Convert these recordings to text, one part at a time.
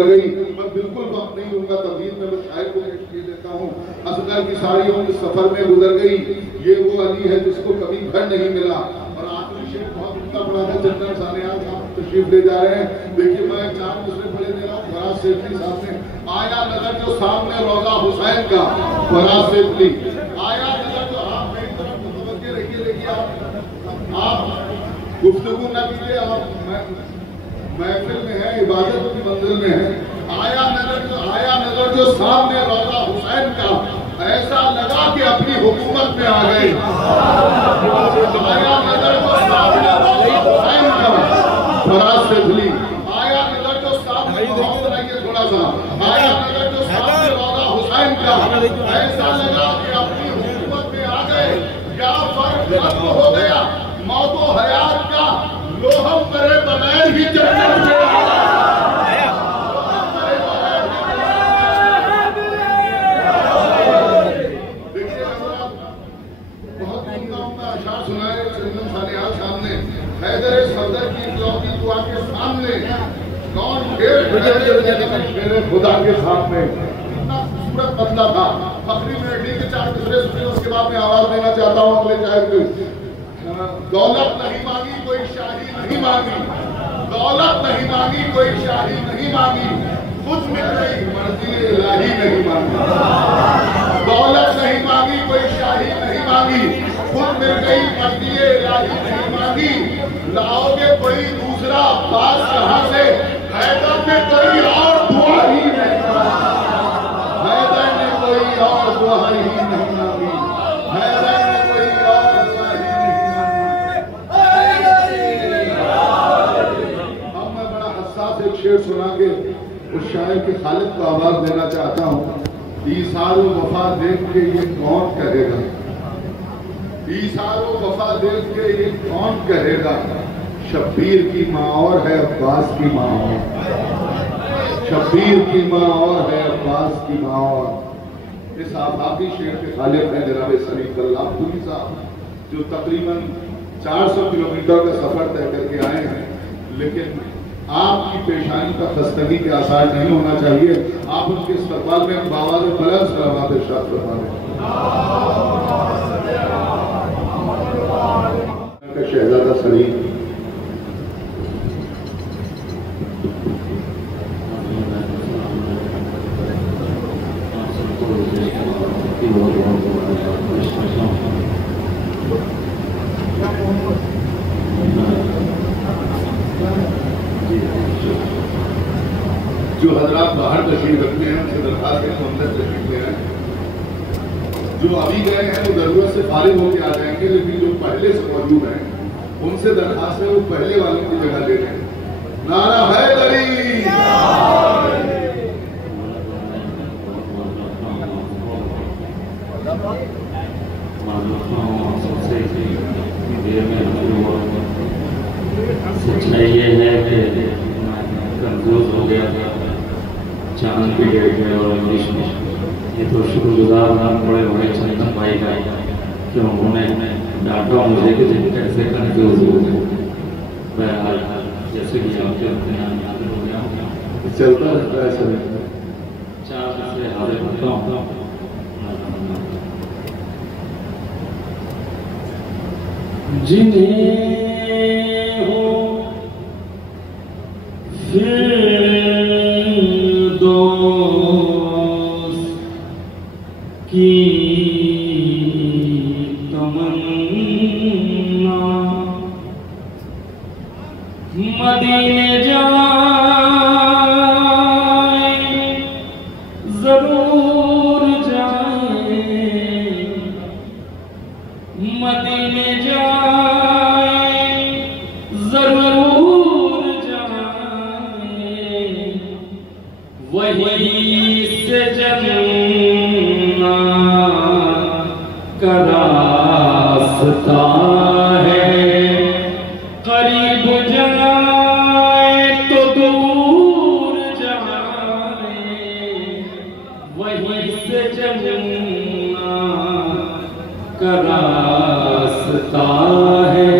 गई। मैं बिल्कुल वक्त नहीं लूंगा, तबीयत में मैं शायर को ले देता हूँ। असगर की सारी उम्र सफर में गुजर गई, ये वो अली है जिसको कभी घर नहीं मिला। और आखिरी शेर बहुत उल्टा पड़ा है, जनरल सानियाल साहब तशरीफ ले जा रहे हैं। देखिए मैं 4 दूसरे पढ़े दे रहा हूँ। फराज सेठली साहब ने आया नजर जो सामने रोजा हुसैन का, फराज सेठली आया नजर जो, आप मेरी तरफ मुतवज्जे रहिए। देखिए आप गुफ्तगू न कीजिए, आप महफिल में है, इबादत की मंजिल में है। आया नजर जो सामने रोजा हुसैन का, ऐसा लगा कि अपनी हुकूमत में आ गए। आया नजर जो सामने रोजा हुसैन का, फराज सेठली आया नजर जो सामने, थोड़ा सा आया नजर जो सामने रोजा हुसैन का, ऐसा लगा कि अपनी हुकूमत में आ गए। क्या फर्क खत्म हो गया मौत व हयात का, लोहम करे बगैर ही जन्नत में बहुत उम्दा अशार सुनाए जनरल सानियाल सामने, हैदर सफदर की इकलौती दुआ के सामने, कौन शेर खुदा के सामने। कितना खूबसूरत बदला था। फखरी मेहदी के 4 दूसरे सुने, उसके बाद में आवाज देना चाहता हूँ अगले शायर को। दौलत नहीं मांगी कोई शाही नहीं मांगी, दौलत नहीं मांगी कोई शाही नहीं मांगी, खुद मिल गई मर्जी इलाही नहीं मांगी। दौलत नहीं मांगी कोई शाही नहीं मांगी, खुद मिल गई मर्जी इलाही नहीं मांगी। लाओगे कोई दूसरा अब्बास कहां से, हैदर ने कोई और दुआ ही नहीं मांगी, हैदर ने कोई और दुआ ही नहीं मांगी, हैदर ने कोई और दुआ ही नहीं मांगी। अब मैं बड़ा हसास एक शेर सुना के उस शायर के खालिद को आवाज देना चाहता हूँ। ईसारो वफा देख के ये कौन कहेगा, ईसारो वफा देख के ये कौन कहेगा, शब्बीर की माँ और है अब्बास की माँ और, शब्बीर की माँ और है अब्बास की माँ और। इस आफाकी शेर के खालिद है जनाब सलीम कल्लापुरी साहब, जो तकरीबन 400 किलोमीटर का सफर तय करके आए हैं। लेकिन आपकी पेशानी का खस्तगी के आसार नहीं होना चाहिए। आप उनके इस्तकबाल में बावाज़ बुलंद सलावत इरशाद फरमाएं। शहजादा सलीम जो हजरात बाहर तशरीफ रखते हैं उनसे दरखास्त है अंदर तशरीफ ले आए। जो अभी गए हैं वो जरूरत से फारिग होकर आ जाएंगे, लेकिन जो पहले से मौजूद हैं उनसे दरखास्त है वो पहले वालों की जगह ले लें। नारा हैदरी, सच्चाई ये है कि कंफ्यूज हो गया था चांद पीरियड में और इंग्लिश में। ये तो शुक्रगुजार नाम बड़े बड़े चंदन भाई का कि उन्होंने डांटा मुझे कि कैसे कंफ्यूज हो गए। बहरहाल जैसे कि आपके अपने यहाँ हो गया चलता रहता है सर। 4 से हाजिर होता हूँ। जिन्हें हो फिरदौस की तमन्ना, मदीने जाए जरूर जाए, मदीने जाए जरूर जाए, वहीं से जन्नत का रास्ता है। करीब जाए तो दूर जाए, वहीं से जन्नत का रास्ता है।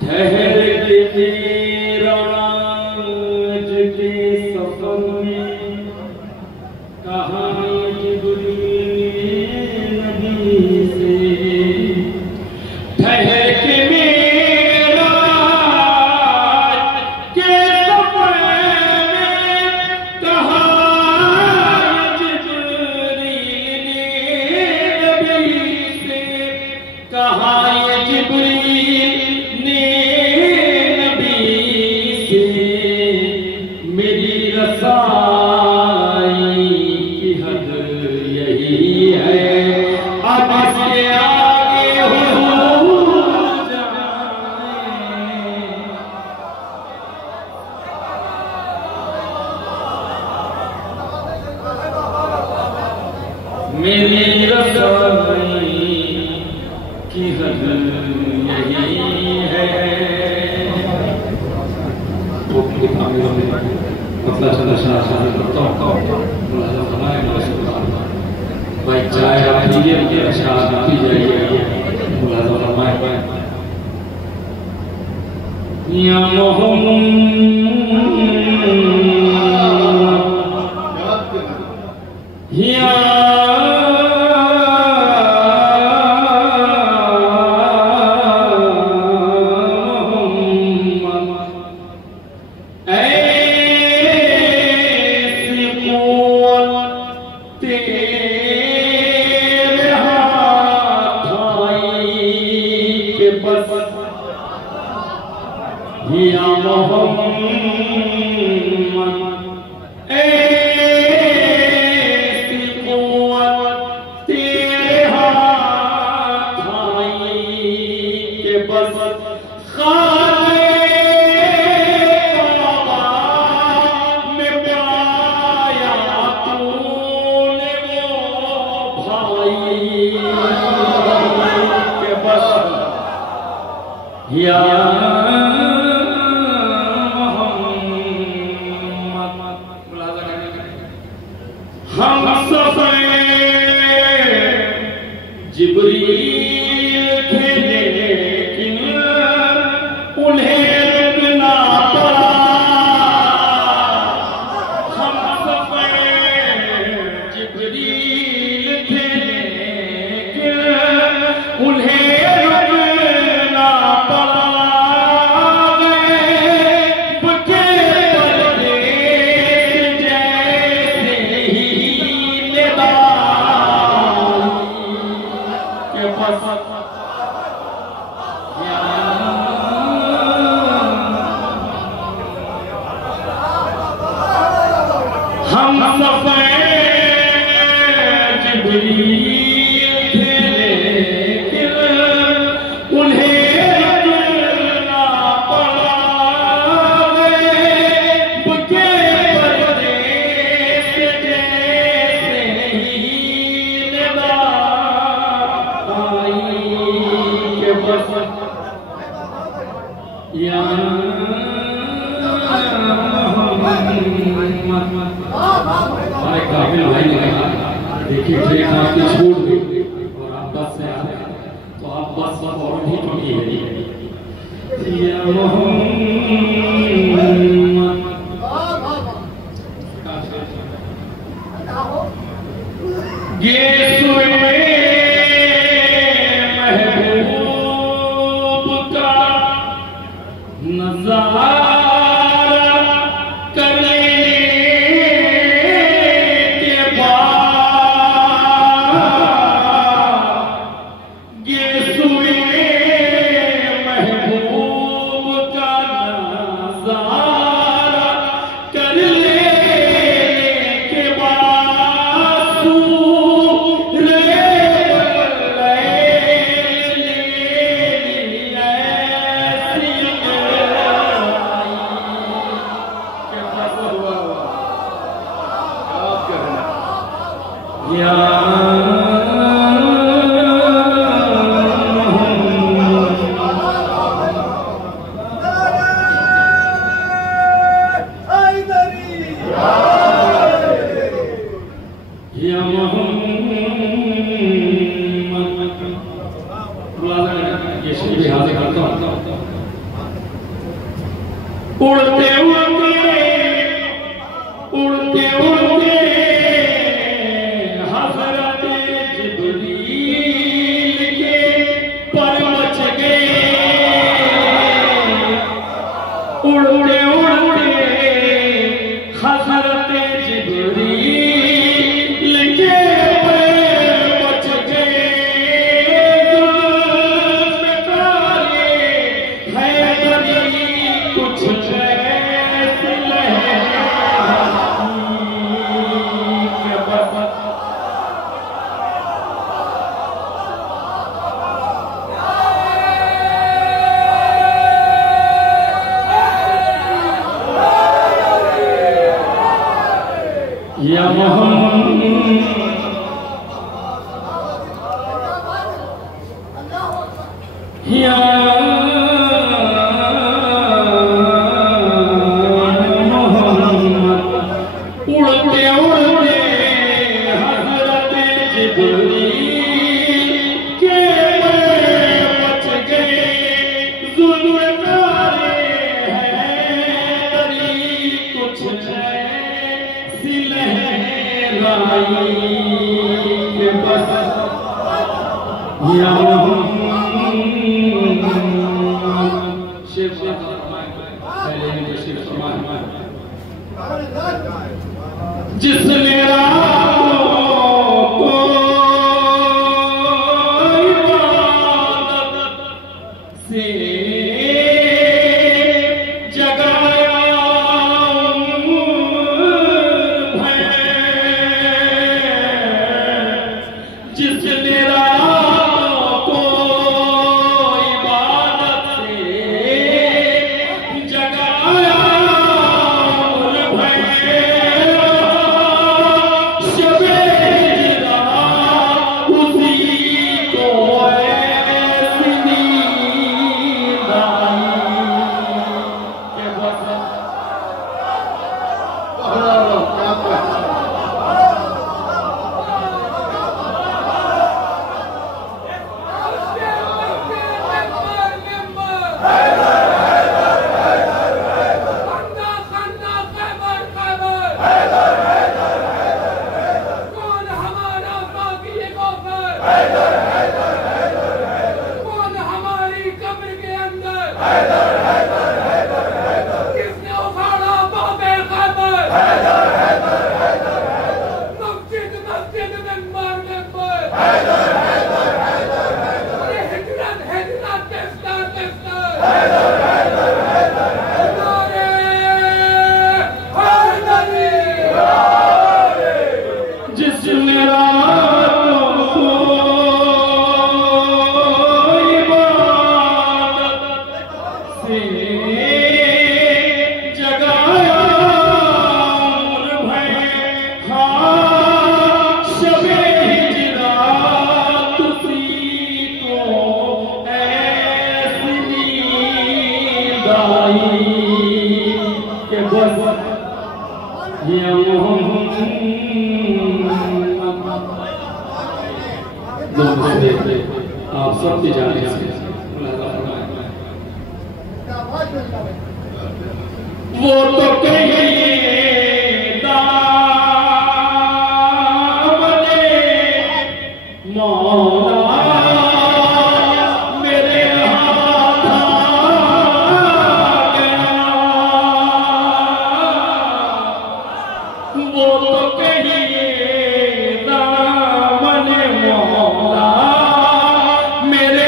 ठहर के राज के मेरी रसोई की हद यही है। वो मतलब शादी करता हूँ भाई चाय आप पीजिए शादी पी जाइए या मोहम्मद या या मोहम्मद ऐसी क़ुव्वत तेरे हाथ आई कि बस खाने काबा में पाया तूने वो भाई कि बस या हम सफ़े जिब्रील थे लेकिन उन्हें रुकना पड़ा। हम सफ़े जिब्रील थे लेकिन उन्हें रुकना पड़ा। हम सफ़े जिब्रील थे लेकिन उन्हें रुकना पड़ा। बुके पर्दे से जैसे ही निदा आई के बस या हमारे काबिल भाई ने कहा देखिए ट्रेन आपकी छोड़ दी और आप बस से आ रहे हैं तो आप बस और भी पढ़िए या मोहम्मद ये सुए महबूब का नज़ारा उड़ते उड़ते उड़ते उड़ते हज़रत जिब्रील के पर मच गए। उड़ते उड़ते हज़रत जिब्रील के पर मच गए। कुछ या मोहम्मद कुछ ऐसी लहराई के बस शिव पहले शिव जिसने आप सबके जाने से वो तो कहिए दामने मौला मेरे हाथ आ गया, वो तो कहिए दामने मौला मेरे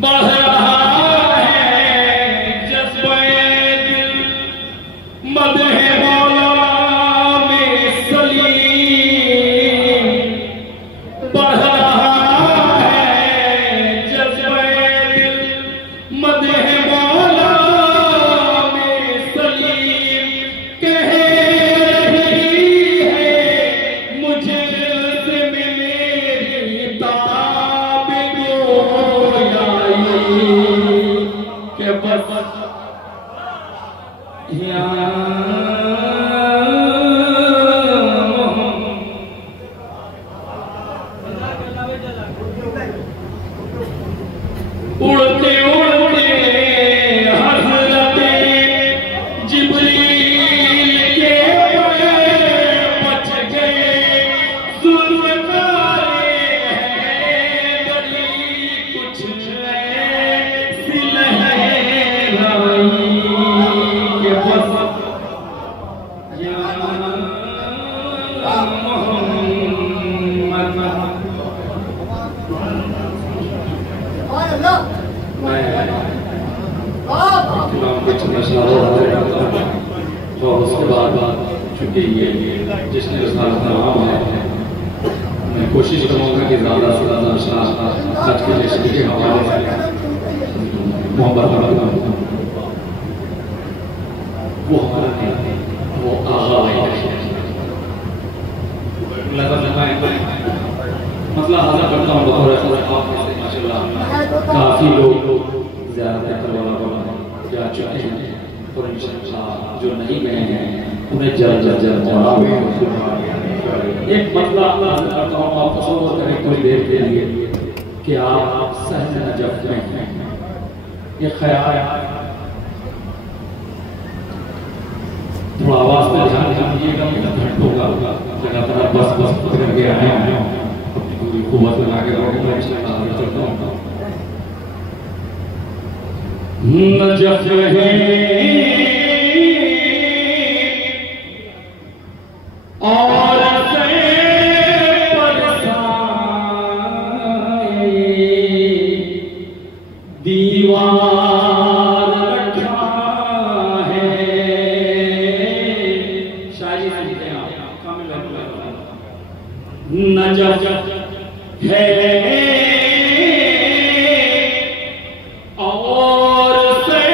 बढ़ रहा है जज्बे दिल मदह मौला में सलीम, बढ़ रहा है जज्बे दिल मदह मौला में सलीम, कह रही है मुझे से मेरी ताब के बस उड़ते उड़ते हज़रते जिब्रील के बच गए, जुल्फ़कारे हैदरी कुछ ऐसी लहराई के बस या मोहम्मद और उसके बाद चूँकि ये जिसने रिसालत का नाम है, मैं कोशिश करूँगा कि ज़्यादा से ज़्यादा सच के जैसे के हवाले से मोहब्बत वो हमारा नहीं, वो आगा है। मतलब हाज़िर करता हूँ बतौर माशाल्लाह काफ़ी लोग ज़्यादा करवाना जा चुके हैं और इंशाअल्लाह जो नहीं गए हैं उन्हें जल्द एक मतलब करता हूँ। आप तसव्वुर करें कुछ देर के लिए कि आप सहज नजफ में हैं। ये ख्याल थोड़ा आवाज़ पे ध्यान दीजिएगा, घंटों का लगातार बस पकड़ के आए हैं, पूरी कुव्वत लगा के रखूँगा इंशाअल्लाह चलता हूँ। नजफ है और दीवार रखा है। शायरी सुनते हैं आप, नजफ है और से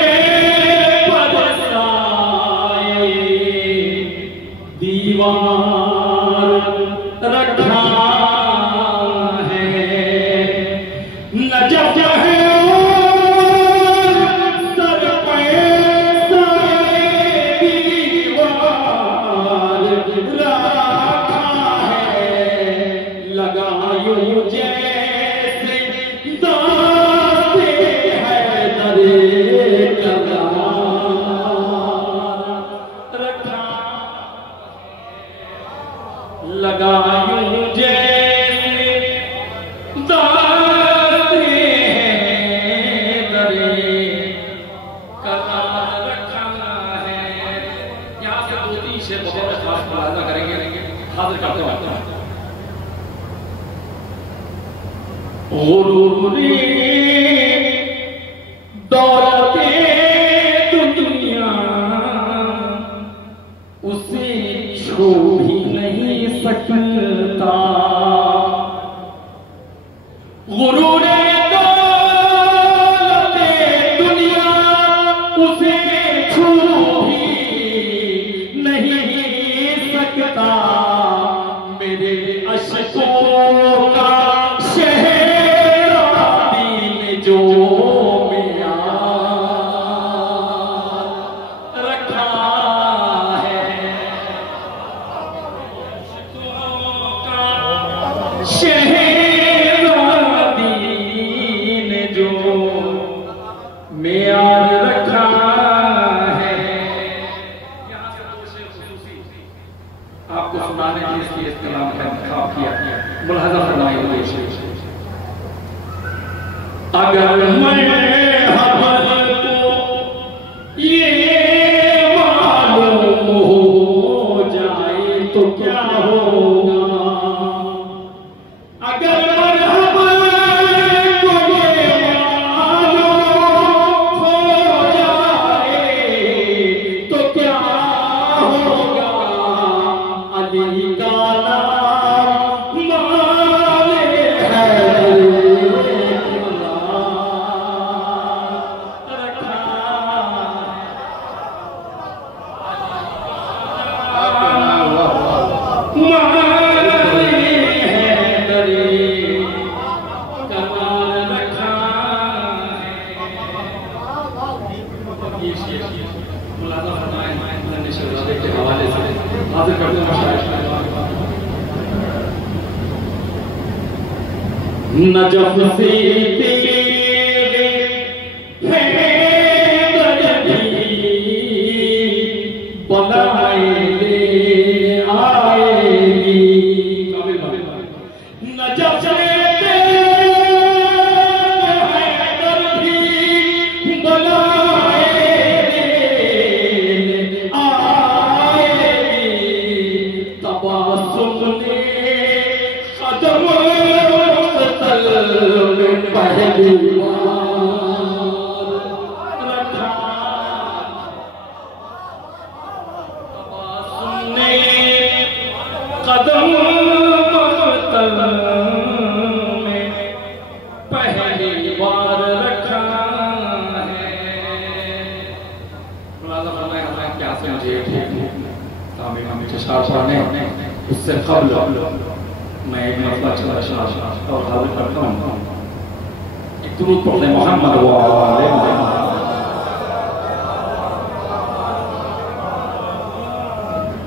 बरसाए दीवार रखा है। नजफ है सर पे दीवार रखा है। लगायूं जैसे दाते है दरे करार रखा। लगायूं जैसे दाते हैं दरे करार रखा है। यहाँ से दो तीन शेर बतौर खास मुलाज़ा करेंगे, हाजिर करते हैं। गुरूरी दौलते दुनिया उसे छू भी नहीं सकता। गुरूरे दौलते दुनिया उसे छू भी नहीं सकता। मेरे अशकों का जो मियार रखा है। शहज़ादी ने जो मियार रखा है। आपको सुनाने के लिए इस कलाम का इंतखाब किया, मुलाहज़ा फरमाइए। अगर मैं हवस को ये मालूम हो जाए तो क्या होगा। अगर मैं हवस को ये मालूम हो जाए तो क्या होगा। अली का नाम माले है नजफ से तेरे बनाए ले आएगी। नजफ से पहली बार पढ़ने उससे कबल मैं एक मसला चला और हाजिर करता हूँ। एक दुरूद पढ़ने मोहम्मद वाले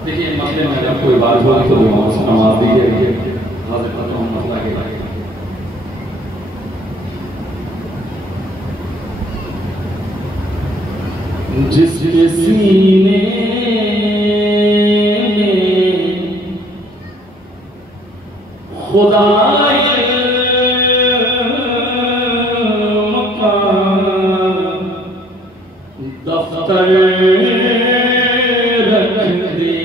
देखिए मसले में जब कोई बात होगी तो नमाज दीजिए हाजिर करता हूँ मसला के बारे में। जिसके सीने खुदा दफ्तर रख दे,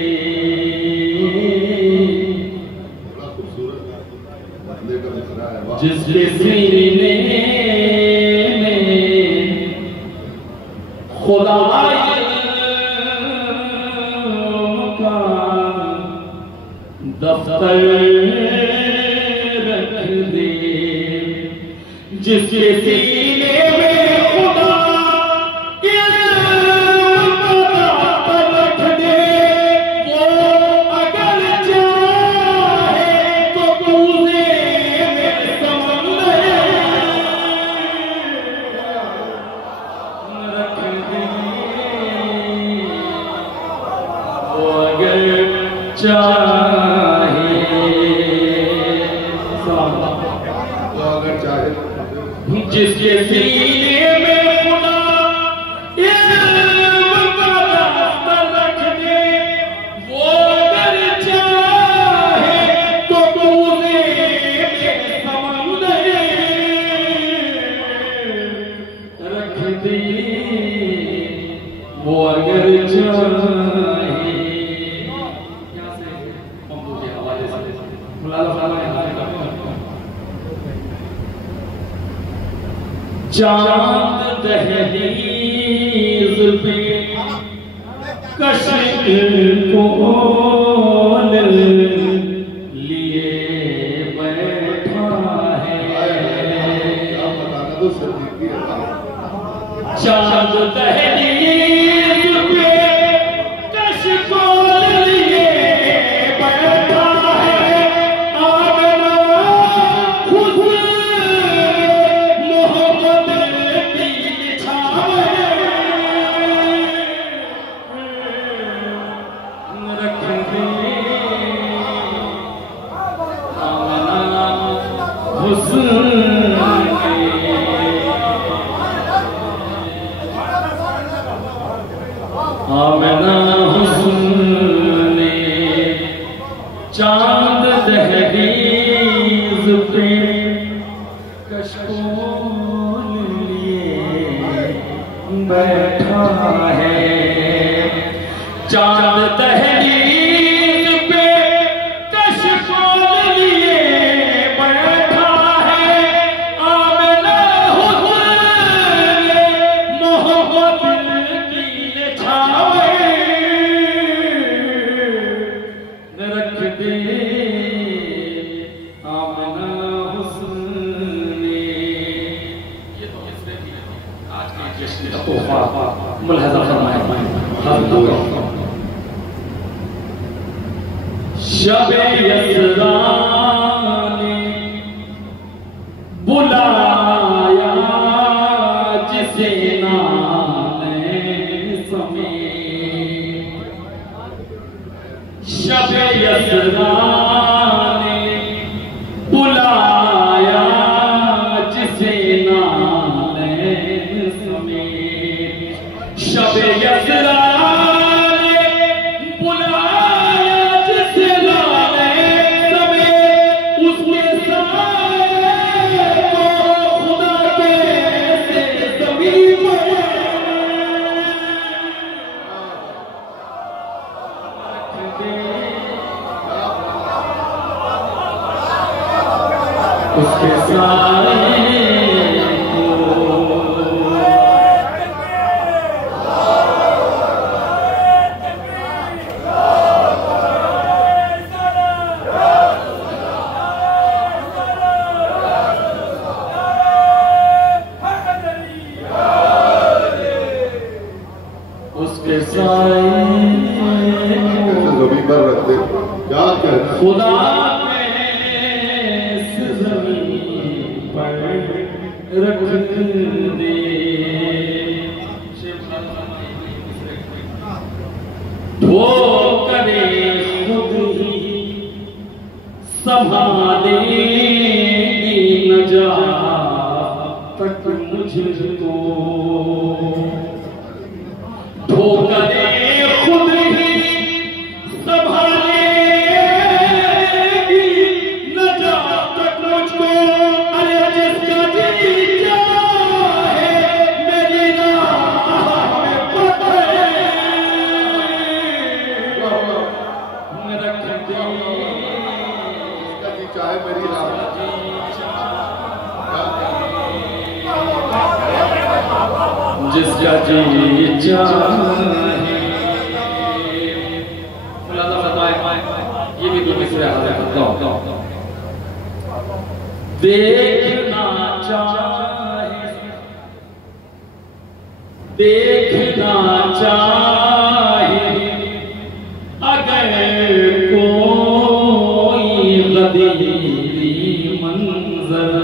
जिसके सीने में खुदा दफ्तर रख दे, जिसके सीने में खुदा रख दे, वो अगर चाहे तो कूदे में समंदर रख दे, वो अगर चाहे जिसके सीने में खुदा इल्म का दफ्तर रख दे, वो अगर चाहे तो कूदे में समंदर रख दे, वो अगर चाहे। यहाँ से ममदू के हवाले से चांद दहलीज पे कशिश को लिए बैठा है, चांद दहलीज पे कशिश को लिए बैठा है, आमना खुद आमना हुस्न ने चांद दहलीज पे कशकोल लिए बैठा है, चांद दहलीज पे कशकोल लिए बैठा है, आमना हुस्न मोहब्बत की छावे रख दे, आमना हुस्न ने। ये तो आज के जश्न का तोहफा मुलाहिजा फरमाया। शबे यसरा ने बुलाया जिसे नाले समेत, शबे यसरा ने बुलाया जिसे नाले समेत, शबे यसरा उसके सारे खुदा इस ज़मीन पर रख दे। वो करे खुद ही संभालेगी नजात तक मुझको। वो करे खुद ही संभालेगी नजात तक मुझको। अरे जिसका जी चाहे मेरी राह में पड़े रख दे। चाहे मेरी राह जिसका जी चाहे। ये भी दो मिसरे हाथ है। देखना चाहे देखना चाहे अगर कोई गदीरी मंजर।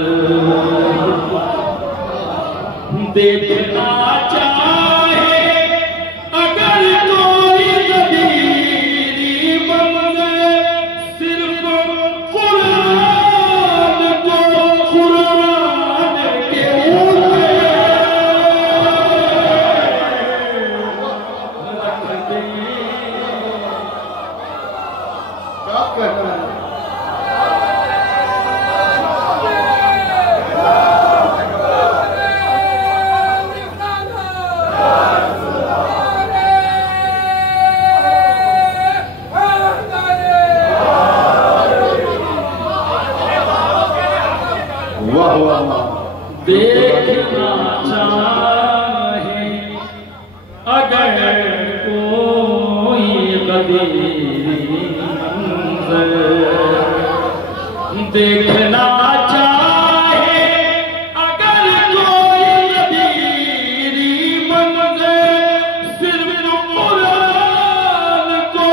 देखना चाहे अगर कोई गदीरी मंजर। सिर्फ कुरान को कुरान के ऊपर रख दे। क्या कहना है? वाह वाह वाह। देखना चाहे अगर कोई गदीरी मंजर। देखना चाहे अगर कोई गदीरी मंजर। सिर्फ कुरान को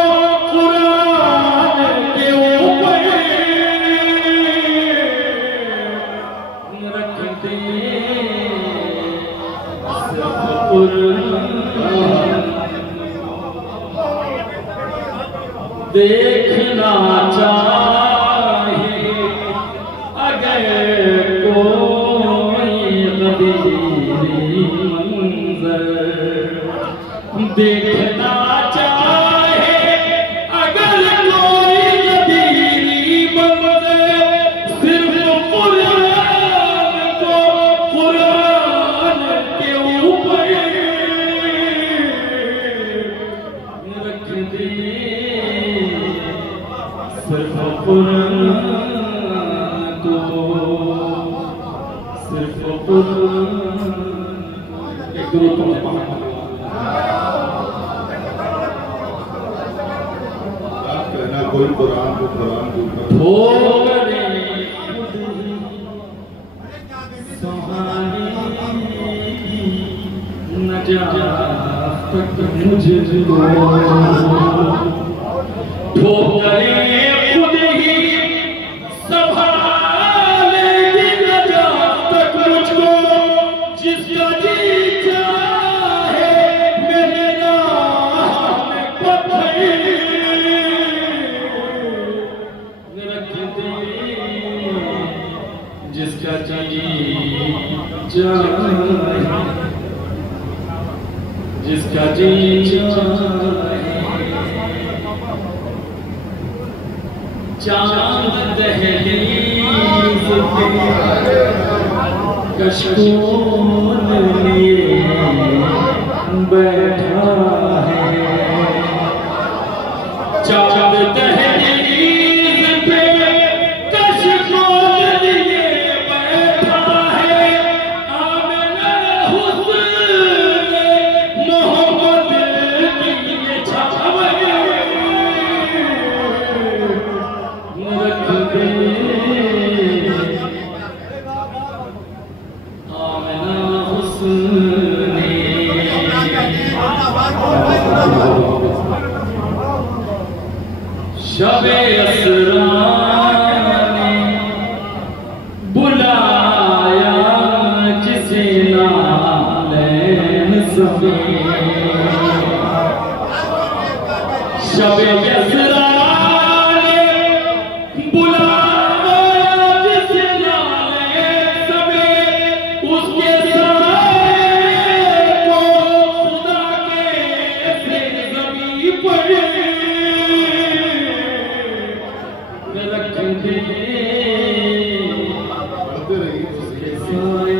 कुरान के ऊपर रख दे। सिर्फ कुरान देखना चाहे अगर कोई गदीरी मंजर। देखना चाहे अगर कोई गदीरी मंजर। सिर्फ कुरान को कुरान के ऊपर रख दे। सिर्फ कुरान को सिर्फ कुरान। एक दो तुमने क्या कहना? कोई कुरान को कुरान के ऊपर हो करे खुद ही संभालेगी नजात तक मुझको। ठोकरे खुद ही संभालेगी नजात तक मुझको। जिसका जी चाहे मेरे राह में पत्थर रख दे। जिसका जी चाहे जिसका जी चाहे। चांद दहलीज पे कशकोल लिए बैठा है। चांद दहलीज पे कशकोल लिए बैठा है। आमिना हुस्न मोहम्मद की ये छावे रख दे। आमिना हुस्न शबे असरा शब यसरा ने बुलाया जिस लाले सबे उसके साए को खुदा के से ज़मीं पर रख दे उसके साए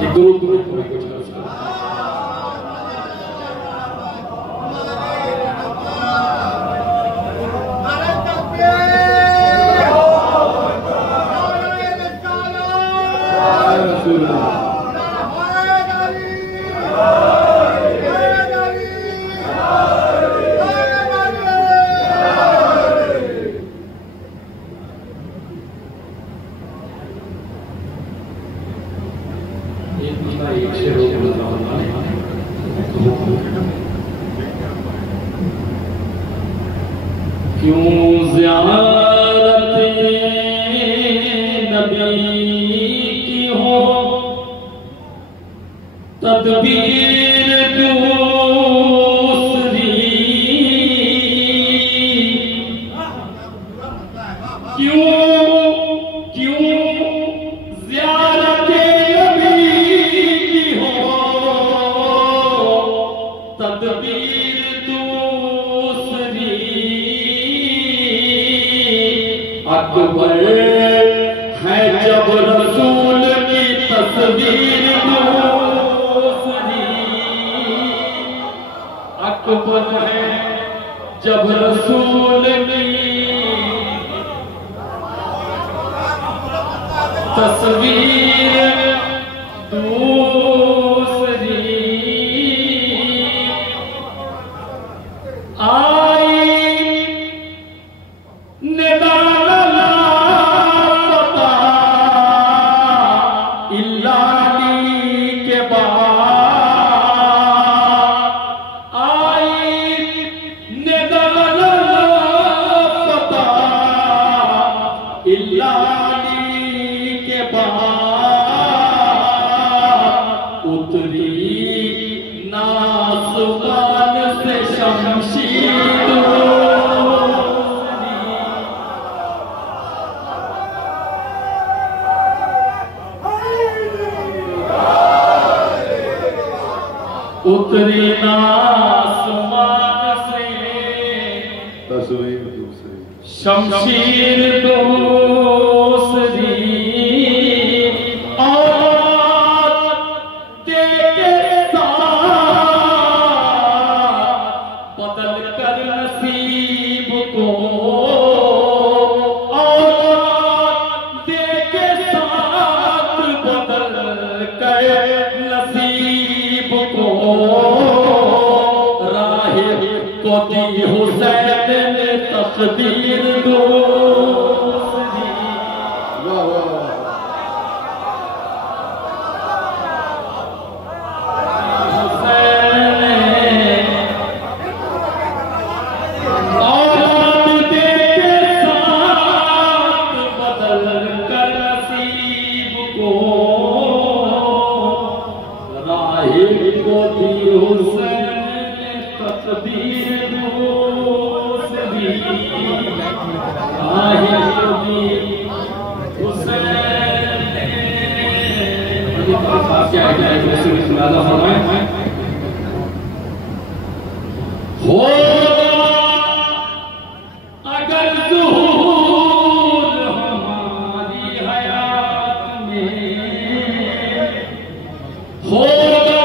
ये गुरु गुरु पूरी कुछ क्यों ज़ियारत नबी की हो तदबीर दूसरी क्यों ज़ियारत नबी की हो तदबीर अकबर है जब रसूल की तस्वीर दूसरी अकबर है जब रसूल की तस्वीर दूसरी उतरी आसमान से तस्वीर दूसरी शमशीर दूसरी और तेरे साथ बदल कर नसीब को और तेरे साथ बदल कर नसीब को को दी हुसैन ने तकदीर दूसरी हुसैन औलाद दे के साथ बदल कर नसीब को राहिब को दी हुसैन ने तकदीर अगर ज़ुहूर हमारी हयात में होगा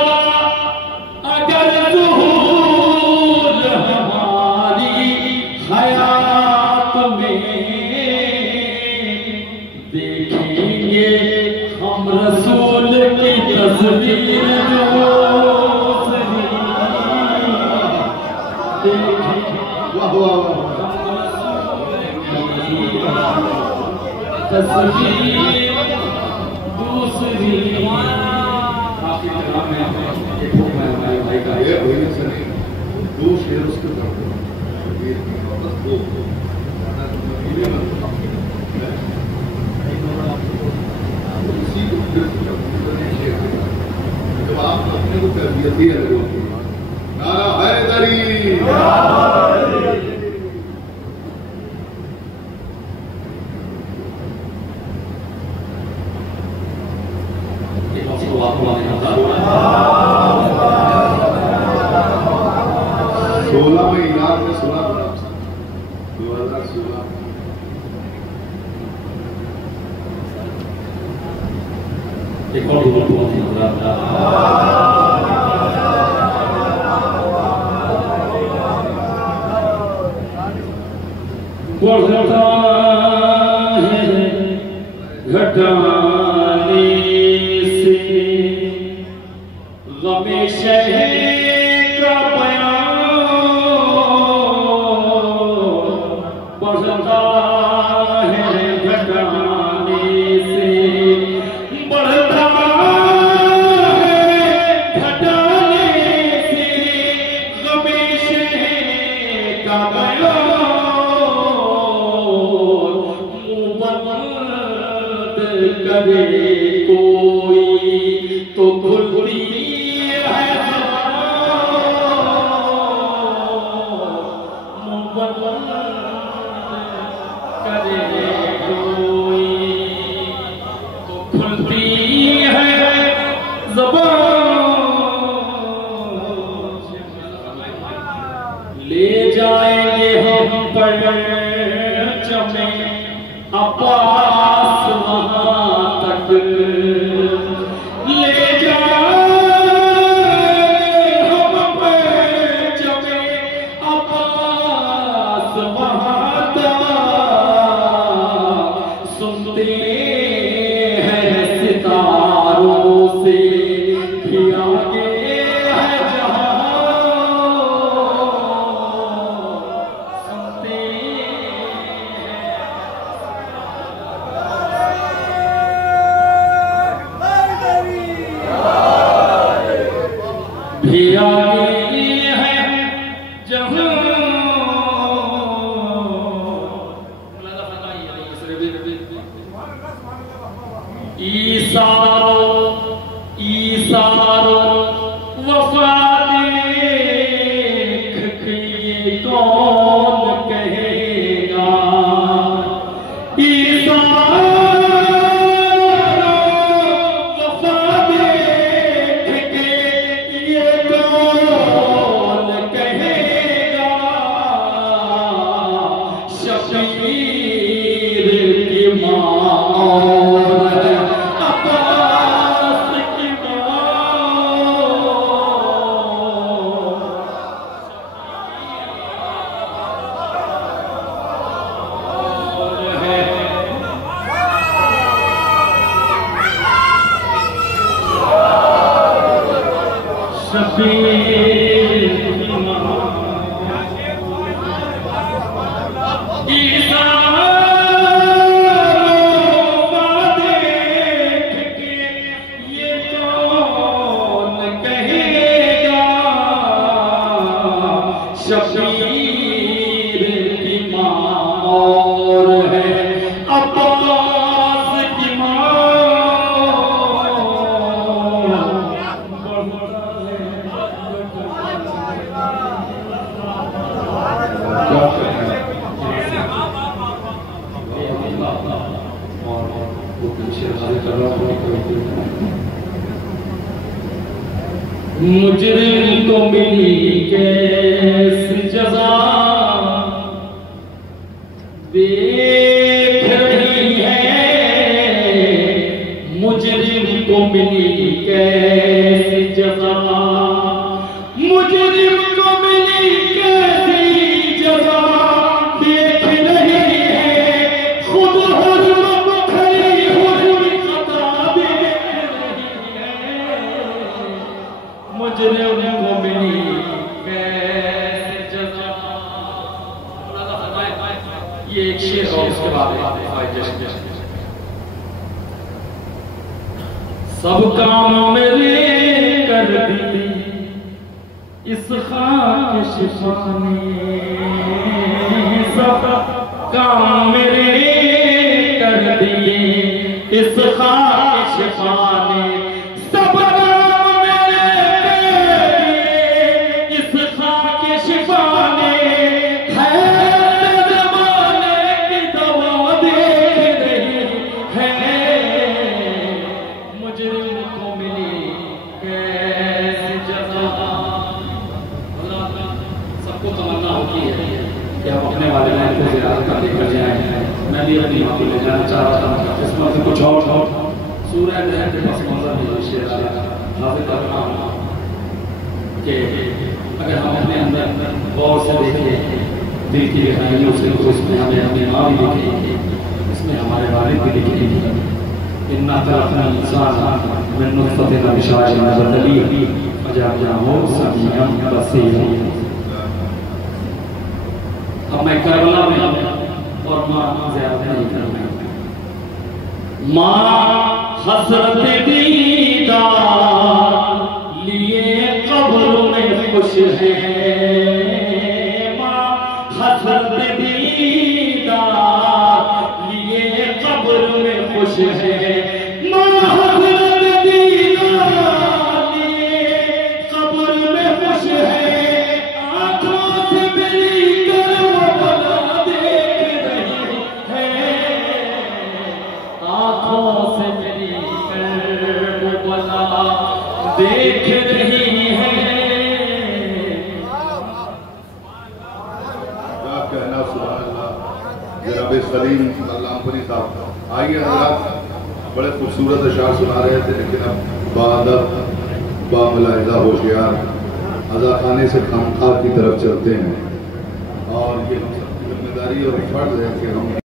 अगर ज़ुहूर हमारी हयात में देखेंगे हम रसूल की तस्वीर तस्वीर दूसरी काफी कलाम में एक हुक्म है हमारे भाई का ये भैया से दो शेर उसके दो इज्जती है लोगों की। नारा हैदरी। सोलह में इनाम में 2016 एक और बढ़ता है घटाने से गमे शहर का बयान बढ़ता है घटाने से बढ़ता है घटाने से गमे शहर का बयान करे कोई तो खुलती है करे कोई तो खुलती है ज़बान। ले जाएंगे हम पर चमे अब्बास वहाँ तक, ले जाएं हम पे जमे अब्बास वहाँ तक। सुनते हैं सितारों से भी आगे है जहाँ, सुनते भी आगे है जहाँ। ईसारो वफा देख के ये कौन कहेगा, ईसारो वफा देख के ये कौन कहेगा। शबीर की माँ शबीर की माँ और है अब्बास की माँ। मुजरिम को मिली कैसी जज़ा, देख रही है मुजरिम को मिली कैसी जज़ा, मुजरिम को मिली कैसी जज़ा, देख रही है खुद हुर्म खड़ी हुई खता देख रही है। मुजरिम को मिली कैसी जज़ा। ये एक शेर और उसके बाद सब काम मेरे कर दी इस खाक शिफाने, सब काम मेरे कर दिए इस खाक शिफाने, सब काम मेरे आपको ले जाना चाह रहा था, इस वक्त कुछ और सूरह रहम के पास मौजूद है शेर हाफिज अरमान के अगर हम अपने अंदर गौर से देखें दिल की गहराइयों से तो इसमें हमें अपनी माँ भी दिखेगी, इसमें हमारे वालिद भी दिखेगी। इन्ना खलक़ना इंसान मिन नुत्फ़तिन अमशाजिन नबतलीही फजअलनाहु समीअन बसीरा। अब मैं करबला में और माँ ज़ियारत नहीं करना, माँ हसरत दीदार लिए कब्र में खुश है, माँ हसरत दीदार लिए कब्र में खुश है, माँ हसरत दीदार लिए कब्र में खुश है, आँखों से मेरी करबला देख रही है, आँखों से मेरी करबला देख रही है। क्या कहना, सुभान अल्लाह। जनाब सलीम अल्लाहपुरी साहब आइए हज़रात, बड़े खूबसूरत अशार सुना रहे थे, लेकिन अब बाअदब बामुलाहिज़ा होशियार अज़ा खाने से खानक़ाह की तरफ चलते हैं और ये हम सबकी जिम्मेदारी और फर्ज है कि हम